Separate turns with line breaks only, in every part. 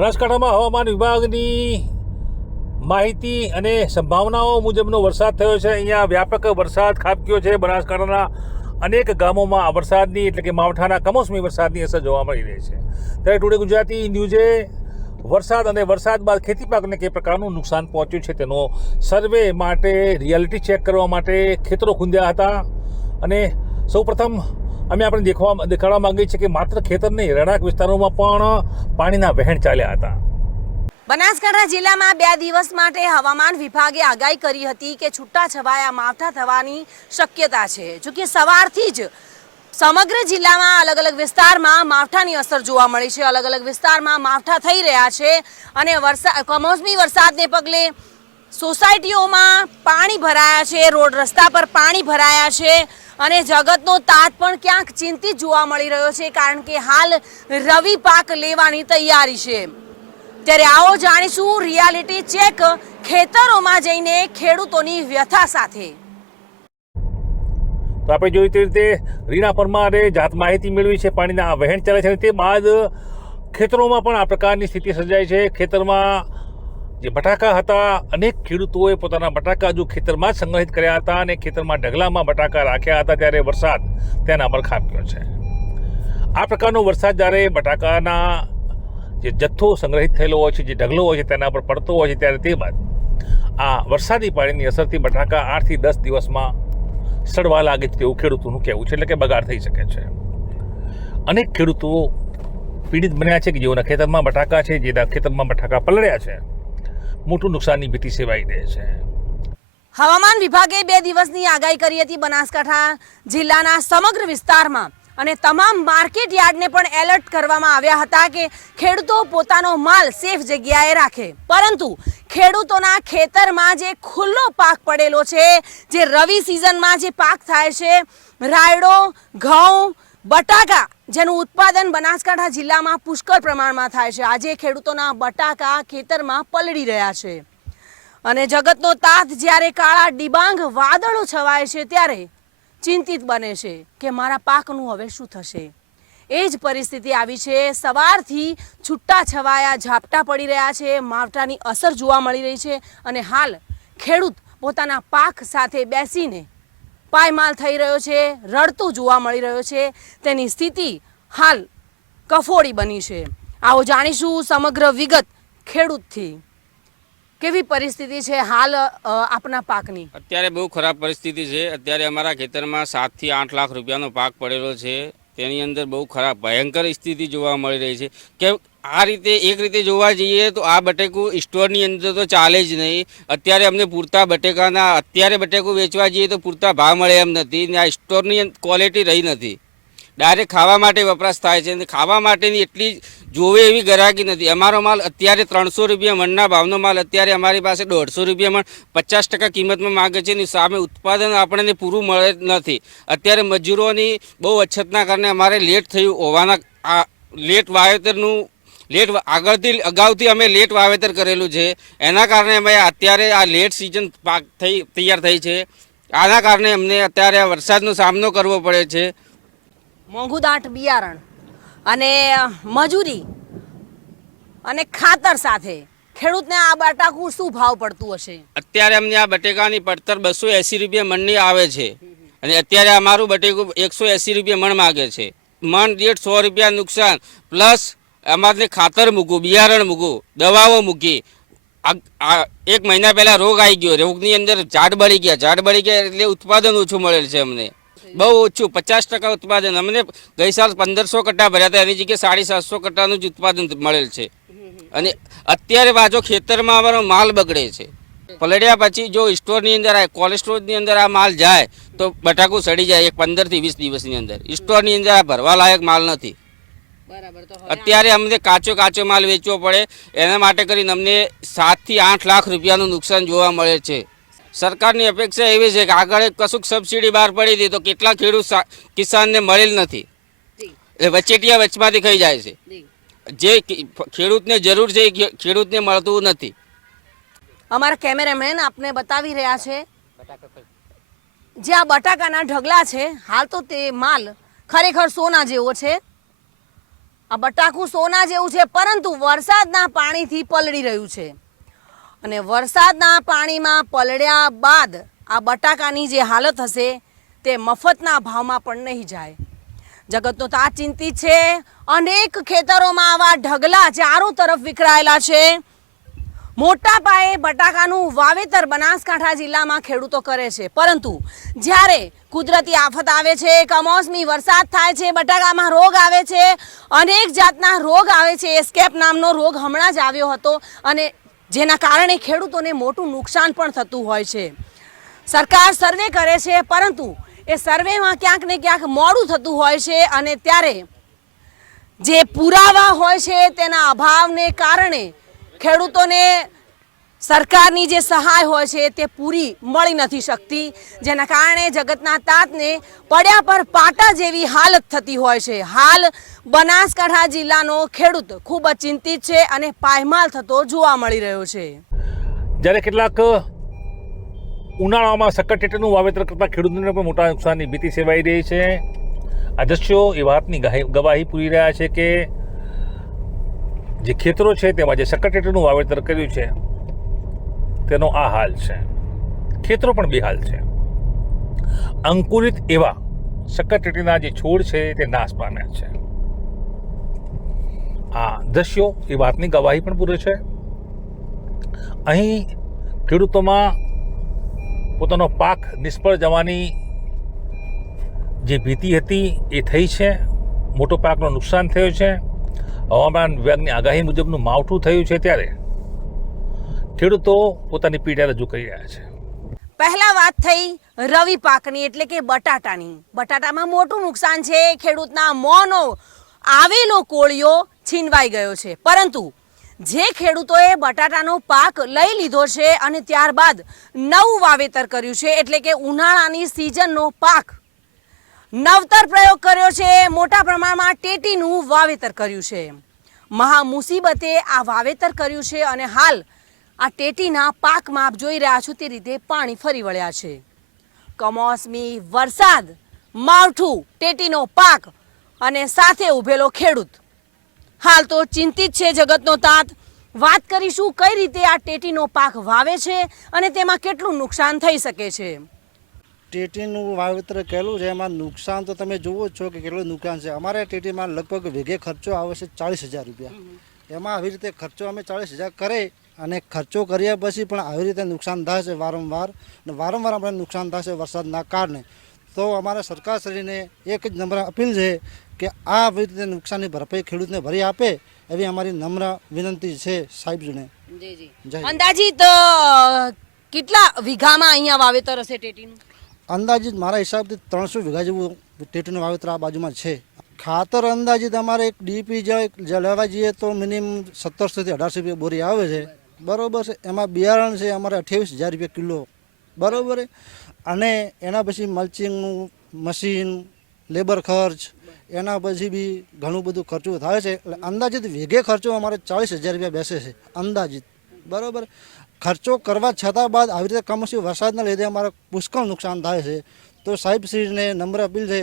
બનાસકાંઠામાં હવામાન વિભાગની માહિતી અને સંભાવનાઓ મુજબનો વરસાદ થયો છે. અહીંયા વ્યાપક વરસાદ ખાબક્યો છે. બનાસકાંઠાના અનેક ગામોમાં વરસાદની એટલે કે માવઠાના કમોસમી વરસાદની અસર જોવા મળી રહી છે. ત્યારે ટુડે ગુજરાતી ન્યૂઝે વરસાદ અને વરસાદ બાદ ખેતી પાકને કઈ પ્રકારનું નુકસાન પહોંચ્યું છે તેનો સર્વે માટે રિયાલિટી ચેક કરવા માટે ખેતરો ખૂંદ્યા હતા. અને સૌપ્રથમ અમે આપણે દેખવા દેખાડવા માંગીએ છીએ કે માત્ર ખેતર નહીં, રહેણાંક વિસ્તારોમાં પણ પાણીના વહેણ ચાલ્યા હતા.
બનાસકાંઠા જિલ્લામાં બે દિવસ માટે હવામાન વિભાગે આગાહી કરી હતી કે છૂટા છવાયા માવઠા થવાની શક્યતા છે. જો કે સવારથી જ સમગ્ર જિલ્લામાં અલગ અલગ વિસ્તારમાં માવઠાની અસર જોવા મળી છે. અલગ અલગ વિસ્તારમાં માવઠા થઈ રહ્યા છે અને વરસાદ કમોસમી વરસાદને પગલે સોસાયટીઓમાં પાણી ભરાયા છે, રોડ રસ્તા પર પાણી ભરાયા છે અને જગતનો તાત પણ ક્યાંક ચિંતિત જોવા મળી રહ્યો છે, કારણ કે હાલ રવિ પાક લેવાની તૈયારી છે. ત્યારે આવો જાણીશું રિયાલિટી ચેક ખેતરોમાં જઈને ખેડૂતોની વ્યથા સાથે.
તો આપણે જોઈ તે રીતે રીના પરમારે જાત માહિતી મેળવી છે, પાણીના વહેણ ચાલે છે તે બાદ ખેતરોમાં પણ આ પ્રકારની સ્થિતિ સર્જાય છે. ખેતરમાં જે બટાકા હતા, અનેક ખેડૂતોએ પોતાના બટાકા જો ખેતરમાં સંગ્રહિત કર્યા હતા અને ખેતરમાં ઢગલામાં બટાકા રાખ્યા હતા ત્યારે વરસાદ તેના પર ખાબક્યો છે. આ પ્રકારનો વરસાદ જ્યારે બટાકાના જે જથ્થો સંગ્રહિત થયેલો હોય છે, જે ઢગલો હોય છે, તેના પર પડતો હોય છે, ત્યારે તે બાદ આ વરસાદી પાણીની અસરથી બટાકા આઠથી દસ દિવસમાં સડવા લાગે છે તેવું ખેડૂતોનું કહેવું છે, એટલે કે બગાડ થઈ શકે છે. અનેક ખેડૂતો પીડિત બન્યા છે કે જેઓના ખેતરમાં બટાકા છે, જેના ખેતરમાં બટાકા પલળ્યા છે. મોટું નુકસાનની ભીતિ સેવાઈ રહે છે.
હવામાન વિભાગે બે દિવસની આગાહી કરી હતી બનાસકાંઠા જિલ્લાના સમગ્ર વિસ્તારમાં અને તમામ માર્કેટ યાર્ડને પણ એલર્ટ કરવામાં આવ્યા હતા કે ખેડૂતો પોતાનો માલ સેફ જગ્યાએ રાખે. પરંતુ ખેડૂતોના ખેતરમાં જે ખુલ્લો પાક પડેલો છે, જે રવિ સિઝનમાં જે પાક થાય છે, રાયડો, ઘઉં બટાકા, જેનું ઉત્પાદન બનાસકાંઠા જિલ્લામાં પુષ્કળ પ્રમાણમાં થાય છે. આજે ખેડૂતોના બટાકા ખેતરમાં પલળી રહ્યા છે. અને જગતનો તાત જ્યારે કાળા ડિબાંગ વાદળો છવાય છે ત્યારે ચિંતિત બને છે કે મારા પાકનું હવે શું થશે? એ જ પરિસ્થિતિ આવી છે. સવારથી છૂટા છવાયા ઝાપટા પડી રહ્યા છે. માવઠાની અસર જોવા મળી રહી છે. અને હાલ ખેડૂત પોતાના પાક સાથે બેસીને પાયમાલ થઈ રહ્યો છે, રડતું જોવા મળી રહ્યો છે, તેની સ્થિતિ હાલ કફોડી બની છે. આવો જાણીશું સમગ્ર વિગત ખેડૂતથી. કેવી પરિસ્થિતિ છે હાલ આપના પાકની?
અત્યારે બહુ ખરાબ પરિસ્થિતિ છે. અત્યારે અમારા ખેતરમાં સાતથી આઠ લાખ રૂપિયાનો પાક પડેલો છે. તેની અંદર બહુ ખરાબ, ભયંકર સ્થિતિ જોવા મળી રહી છે. કે આ રીતે, એક રીતે જોવા જઈએ તો આ બટેકું સ્ટોરની અંદર તો ચાલે જ નહીં. અત્યારે અમને પૂરતા બટેકાના, અત્યારે બટેકું વેચવા જઈએ તો પૂરતા ભાવ મળે એમ નથી. ને આ સ્ટોરની ક્વોલિટી રહી નથી. ડાયરેક્ટ ખાવા માટે વપરાશ થાય છે. અને ખાવા માટેની એટલી જોવે એવી ગરાકી નથી. અમારો માલ અત્યારે ત્રણસો રૂપિયા મણના ભાવનો માલ અત્યારે અમારી પાસે દોઢસો રૂપિયા મણ, પચાસ ટકા કિંમતમાં માગે છે અને સામે ઉત્પાદન આપણને પૂરું મળે નથી. અત્યારે મજૂરોની બહુ અછતના કારણે અમારે લેટ થયું હોવાના લેટ વાવેતરનું, લેટ આગળથી, અગાઉથી અમે લેટ વાવેતર કરેલું છે. એના કારણે અમે અત્યારે આ લેટ સિઝન પાક થઈ, તૈયાર થઈ છે. આના કારણે અમને અત્યારે વરસાદનો સામનો કરવો પડે છે.
મોંઘું દાટ બિયારણ અને મજૂરી અને ખાતર સાથે. ખેડૂતને આ બટાકું શું ભાવ પડતું હશે?
અત્યારે અમને આ બટેકાની પડતર બસો એંસી રૂપિયા મણની આવે છે. અને અત્યારે અમારું બટેકું એકસો એંસી રૂપિયા મણ માગે છે. મણ દીઠ સો રૂપિયા નુકસાન, પ્લસ અમારે ખાતર મૂકવું, બિયારણ મૂકવું, દવાઓ મૂકી. એક મહિના પહેલા રોગ આવી ગયો. રોગની અંદર ઝાડ બળી ગયા. ઝાડ બળી ગયા એટલે ઉત્પાદન ઓછું મળેલ છે અમને. બહુ ઓછું પચાસ ટકા ઉત્પાદન. અમને ગઈ સાલ પંદરસો કટ્ટા ભર્યા હતા. એની જગ્યાએ સાડી સાતસો કટ્ટાનું જ ઉત્પાદન મળેલ છે. અને અત્યારે પાછો ખેતરમાં અમારો માલ બગડે છે. પલળ્યા પછી જો સ્ટોરની અંદર આ કોલેસ્ટ્રોલની અંદર આ માલ જાય તો બટાકું સડી જાય એક પંદરથી વીસ દિવસની અંદર. સ્ટોરની અંદર આ ભરવા લાયક માલ નથી. અત્યારે અમને કાચો કાચો માલ વેચવો પડે. એના માટે કરીને અમને સાતથી આઠ લાખ રૂપિયાનું નુકસાન જોવા મળે છે. સરકારની અપેક્ષા એવી છે કે આગળ એક કશુંક સબસિડી બહાર પડી હતી તો કેટલા ખેડૂત કિસાનને મળેલ નથી. એટલે વચેટિયા વચમાંથી ખાઈ જાય છે. જે. ખેડૂતને જરૂર છે એ ખેડૂતને મળતું નથી.
અમારા કેમેરામેન આપને બતાવી રહ્યા છે જે આ બટાકાના ઢગલા છે હાલ તો તે માલ ખરેખર સોના જેવો છે. આ બટાકું સોના જેવું છે પરંતુ વરસાદના પાણીથી પલળી રહ્યું છે. અને વરસાદના પાણીમાં પલળ્યા બાદ આ બટાકાની જે હાલત હશે તે મફતના ભાવમાં પણ નહીં જાય. જગતનો તો આ ચિંતિત છે. અનેક ખેતરોમાં આવા ઢગલા ચારો તરફ વિખરાયેલા છે. મોટા પાયે બટાકાનું વાવેતર બનાસકાંઠા જિલ્લામાં ખેડૂતો કરે છે. પરંતુ જ્યારે કુદરતી આફત આવે છે, કમોસમી વરસાદ થાય છે, બટાકામાં રોગ આવે છે, અનેક જાતના રોગ આવે છે. એસ્કેપ નામનો રોગ હમણાં જ આવ્યો હતો અને જેના કારણે ખેડૂતોને મોટું નુકસાન પણ થતું હોય છે. સરકાર સર્વે કરે છે, પરંતુ એ સર્વેમાં ક્યાંક ને ક્યાંક મોડું થતું હોય છે અને ત્યારે જે પુરાવા હોય છે, તેના અભાવને કારણે ખેડૂતોને સરકારની જે સહાય હોય છે તે પૂરી મળી નથી શકતી. જેના કારણે જગતના તાતને પડ્યા પર પાટા જેવી હાલત થતી હોય છે. હાલ બનાસકાંઠા જિલ્લાનો ખેડૂત ખૂબ જ ચિંતિત છે અને પાયમાલ થતો જોવા મળી રહ્યો છે.
જ્યારે કેટલાક ઉનાળામાં સક્કરટેટીનું વાવેતર કરતા ખેડૂતોને પણ મોટા નુકસાનની ભીતિ સેવાઈ રહી છે. આ દ્રશ્યો એ વાતની ગવાહી પૂરી રહ્યા છે કે જે ખેતરો છે તેમાં જે સક્કરટેટીનું વાવેતર કર્યું છે તેનો આ હાલ છે. ખેતરો પણ બેહાલ છે. અંકુરિત એવા સક્કરટેટીના જે છોડ છે તે નાશ પામ્યા છે. આ દ્રશ્યો, એ વાતની ગવાહી પણ પૂરે છે. અહીં ખેડૂતોમાં પોતાનો પાક નિષ્ફળ જવાની જે ભીતિ હતી એ થઈ છે. મોટો પાકનો નુકસાન થયું છે. હવામાન વિભાગની આગાહી મુજબનું માવઠું થયું છે ત્યારે ખેડૂતો પોતાની પીડા રજૂ કરી રહ્યા છે.
પહેલા વાત થઈ રવિ પાકની એટલે કે બટાટાની. બટાટામાં મોટું નુકસાન છે. ખેડૂતના મોનો આવેલો કોળિયો છીનવાઈ ગયો છે. પરંતુ જે ખેડૂતોએ બટાટાનો પાક લઈ લીધો છે અને ત્યારબાદ નવું વાવેતર કર્યું છે, એટલે કે ઉનાળાની સિઝનનો પાક નવતર પ્રયોગ કર્યો છે. મોટા પ્રમાણમાં ટેટીનું વાવેતર કર્યું છે. મહા મુસીબતે આ વાવેતર કર્યું છે અને હાલ આ ટેટીના પાકમાં આપ જોઈ રહ્યા છો તે રીતે પાણી ફરી વળ્યા છે. કમોસમી વરસાદ, માવઠું, ટેટીનો પાક અને સાથે ઉભેલો ખેડૂત. હાલ તો ચિંતિત છે જગતનો તાત. વાત કરીશું કઈ રીતે આ ટેટીનો પાક વાવે છે અને તેમાં કેટલું નુકસાન થઈ શકે છે.
ટેટીનું વાવેતર કહેલું છે, એમાં નુકસાન તો તમે જુઓ છો કે કેટલું નુકસાન છે. અમારે ટેટીમાં લગભગ વેગે ખર્ચો આવે છે ચાળીસ હજાર રૂપિયા. એમાં આવી રીતે ખર્ચો અમે ચાળીસ હજાર કરે અને ખર્ચો કર્યા પછી પણ આવી રીતે નુકસાન થાય છે વારંવાર. અને વારંવાર આપણે નુકસાન થાય છે વરસાદના કારણે. તો અમારા સરકારશ્રીને એક જ નમ્ર અપીલ છે કે આ આવી રીતે નુકસાનની ભરપાઈ ખેડૂતને ભરી આપે એવી અમારી નમ્ર વિનંતી છે સાહેબજીને.
અંદાજિત અ, કેટલા વીઘામાં અહીંયા વાવેતર હશે ટેટીનું?
અંદાજિત મારા હિસાબથી ત્રણસો વીઘા જેવું ટેટીનું વાવેતર આ બાજુમાં છે. ખાતર અંદાજિત અમારે એક ડીપી જે લેવા જઈએ તો મિનિમમ સત્તરસોથી અઢારસો રૂપિયા બોરી આવે છે. બરાબર છે? એમાં બિયારણ છે અમારે અઠ્યાવીસ હજાર રૂપિયા કિલો. બરાબર અને એના પછી મલ્ચિંગનું મશીન, લેબર ખર્ચ, એના પછી બી ઘણું બધું ખર્ચો થાય છે. એટલે અંદાજિત વેગે ખર્ચો અમારે ચાલીસ હજાર રૂપિયા બેસે છે, અંદાજિત. બરાબર? ખર્ચો કરવા છતાં બાદ આવી રીતે કમોસમી વરસાદના લીધે અમારે પુષ્કળ નુકસાન થાય છે. તો સાહેબશ્રીને નમ્ર અપીલ છે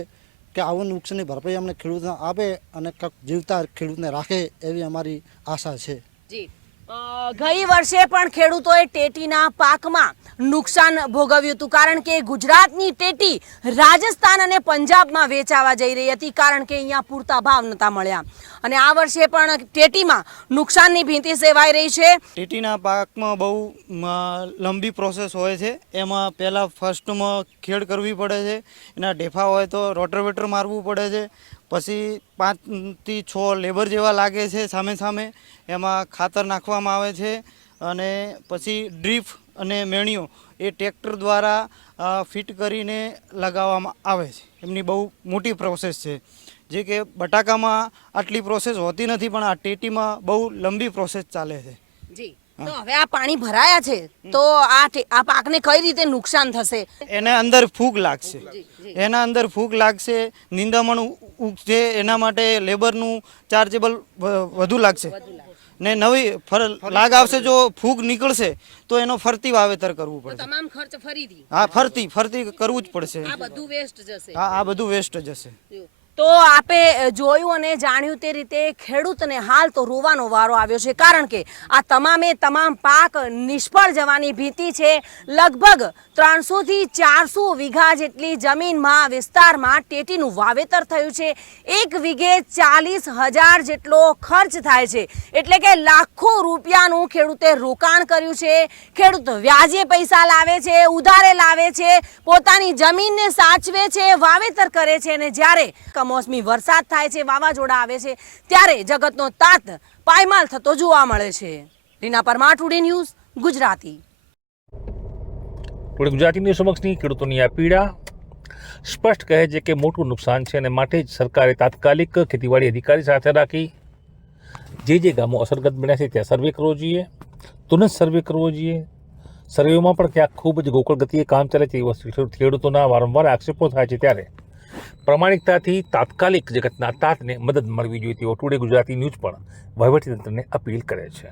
કે આવું નુકસાનની ભરપાઈ અમને ખેડૂતને આપે અને જીવતા ખેડૂતને રાખે એવી અમારી આશા છે.
જી. ગઈ વર્ષે પણ ખેડૂતોએ ટેટીના પાકમાં નુકસાન ભોગવ્યું હતું. કારણ કે ગુજરાતની ટેટી રાજસ્થાન અને પંજાબમાં વેચાવા જઈ રહી હતી, કારણ કે અહીંયા પૂરતા ભાવ નતા મળ્યા. અને આ વર્ષે પણ ટેટીમાં નુકસાનની ભીંતિ સેવાઈ રહી છે.
ટેટીના પાકમાં બહુ લંબી પ્રોસેસ હોય છે. એમાં પહેલાં ફર્સ્ટમાં ખેડ કરવી પડે છે. એના ઢેફા હોય તો રોટરવેટર મારવું પડે છે. પછી પાંચથી છ લેબર જેવા લાગે છે સામે સામે એમાં ખાતર નાખવામાં આવે છે અને પછી ડ્રીફ અને મેણીઓ એ ટ્રેક્ટર દ્વારા ફિટ કરીને લગાવવામાં આવે છે. એમની બહુ મોટી પ્રોસેસ છે. જે કે બટાકામાં આટલી પ્રોસેસ હોતી નથી પણ આ ટેટીમાં બહુ લંબી પ્રોસેસ ચાલે છે.
જી. તો હવે આ પાણી ભરાયા છે તો આ આ પાકને કઈ રીતે નુકસાન થશે?
એના અંદર ફૂગ લાગશે. એના અંદર ફૂગ લાગશે નિંદામણ ઉગશે એના માટે લેબરનું ચાર્જેબલ વધુ લાગશે. ને નવી ફર લાગ આવશે જો ફૂગ નીકળશે તો એનો ફરતી વાવેતર કરવું પડશે.
તમામ ખર્ચ ફરીથી?
હા ફરતી ફરતી કરવું જ પડશે.
આ બધું વેસ્ટ જશે.
હા આ બધું વેસ્ટ જશે.
તો આપે જોયું અને જાણ્યું તે રીતે ખેડૂતને હાલ તો રોવાનો વારો આવ્યો છે. કારણ કે આ તમામે તમામ પાક નિષ્ફળ જવાની ભીતિ છે. લગભગ ત્રણસોથી ચારસો વીઘા જેટલી જમીનમાં વિસ્તારમાં ટેટીનું વાવેતર થયું છે. એક વીઘે ચાલીસ હજાર જેટલો ખર્ચ થાય છે. એટલે કે લાખો રૂપિયાનું ખેડૂતે રોકાણ કર્યું છે. ખેડૂત વ્યાજે પૈસા લાવે છે, ઉધારે લાવે છે, પોતાની જમીનને સાચવે છે, વાવેતર કરે છે અને જ્યારે કમોસમી વરસાદ થાય છે, વાવાઝોડા આવે છે, ત્યારે જગતનો તાત પાયમાલ થતો જોવા મળે છે. Reena Parmar, today news, Gujarati.
Today Gujarati news સમક્ષની ખેડૂતોની આ પીડા સ્પષ્ટ કહે છે કે મોટું નુકસાન છે અને માટે જ સરકારે તાત્કાલિક ખેતીવાડી અધિકારી સાથે રાખી. જે જે ગામો અસરગ્રસ્ત બન્યા છે, ત્યાં સર્વે કરવો જોઈએ, તુરંત સર્વે કરવો જોઈએ. સર્વેમાં પણ ક્યાંક ખૂબ જ ગોકળ ગતિએ કામ ચાલે છે ખેડૂતોના વારંવાર આક્ષેપો થાય છે ત્યારે પ્રમાણિકતાથી તાત્કાલિક જગતના તાતને મદદ મળવી જોઈએ તેવો ટુડે ગુજરાતી ન્યૂઝ પણ વહીવટીતંત્રને અપીલ કરે છે.